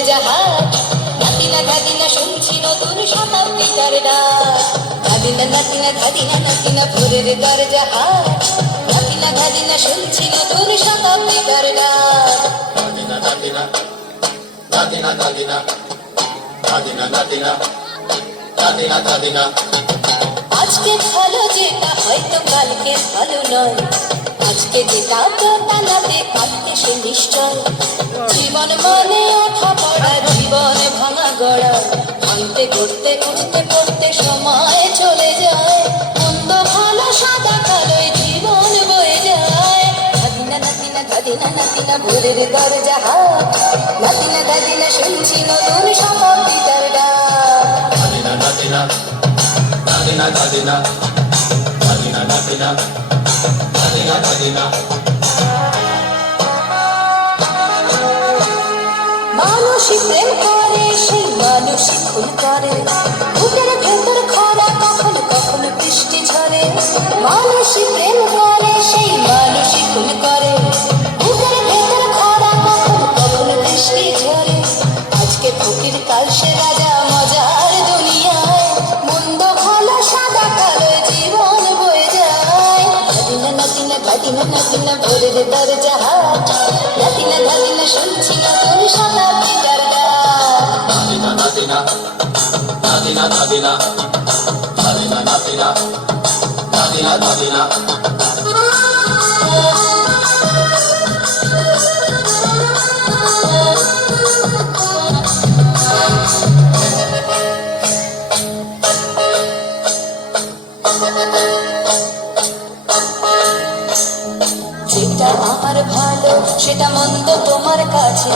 দরজা হাট, নাতিনা ধাদিনা শুনছি নতুন শতাব্দীটার ডাক। ধাদিনা নাতিনা ধাদিনা নাতিনা ভোরের দরজা হাট, নাতিনা ধাদিনা শুনছি নতুন শতাব্দীটার ডাক। নাতিনা নাতিনা নাতিনা নাতিনা নাতিনা নাতিনা নাতিনা নাতিনা। আজকে ভালো যেটা হয়তো কালকে ভালো নয়, আজকে যেটা তো তালাতে কাটতে সে নিশ্চয়। জীবন মানে ওঠা পড়া, জীবনে ভাঙা গড়া, ভাঙতে করতে উঠতে পড়তে সময় চলে যায়। মন্দ ভালো সাদা কালোয় জীবন বয়ে যায়। ধাদিনা নাতিনা ধাদিনা নাতিনা ভোরের দরজা হাট, নাতিনা ধাদিনা শুনছি নতুন শতাব্দীটার ডাক। নাতিনা নাতিনা নাতিনা নাতিনা নাতিনা নাতিনা নাতিনা নাতিনা। মানুষই প্রেম করে, সেই মানুষই খুন করে, বুকের ভেতর খরা কখন কখন বৃষ্টি ঝরে। মানুষই প্রেম করে, সেই মানুষই খুন করে, বুকের ভেতর খরা কখন কখন বৃষ্টি ঝরে। আজকে ফকির কাল সে রাজা মজার দুনিয়ায়, মন্দ ভালো সাদা কালো জীবন বয়ে যায়। ধাদিনা নাতিনা ধাদিনা নাতিনা ভোরের দরজা হাট, নাতিনা ধাদিনা শুনছি নতুন শতাব্দীটার ডাক। নাতিনা নাতিনা নাতিনা নাতিনা নাতিনা নাতিনা নাতিনা নাতিনা। যেটা আমার ভালো সেটা মন্দ তোমার কাছে,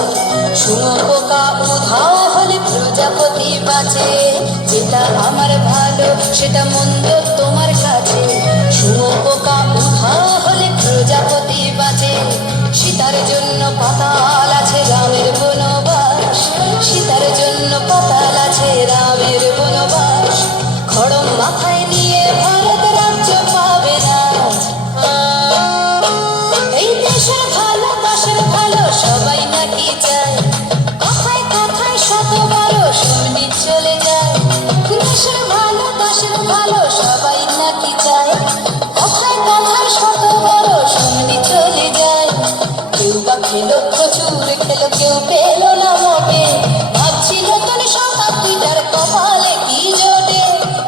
শুঁয়োপোকা উধাও হলে প্রজাপতি বাঁচে। যেটা আমার ভালো সেটা মন্দ তোমার কাছে, শুঁয়োপোকা উধাও হলে প্রজাপতি বাঁচে। সীতার জন্য পাতাল আছে রামের বনবাস, সীতার জন্য পাতাল আছে রামের বনবাস। খড়ম মাথায় নিয়ে ভারত রাজ্য পাবে না। এই দেশের ভালো দেশের ভালো সবাই নাকি চায়, কথায় কথায় শতবার শুনি চলে যায়। দেশের ভালো দেশের ভালো সবাই নাকি চায়, কথায় কথায় শতবার শুনি চলে যায়। কেউ বা খেলো প্রচুর খেলো, কেউ পেলো না মোটে, ভাবছিল তোর শতাব্দীটার কপালে কি জোটে।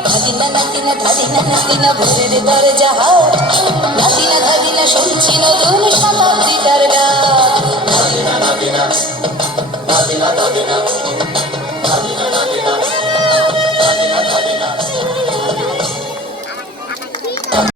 ধাদিনা নাতিনা ধাদিনা নাতিনা ভোরের দরজা হাট, নাতিনা ধাদিনা শুনছি নতুন শতাব্দীটার ডাক। নাতিনা নাতিনা নাতিনা নাতিনা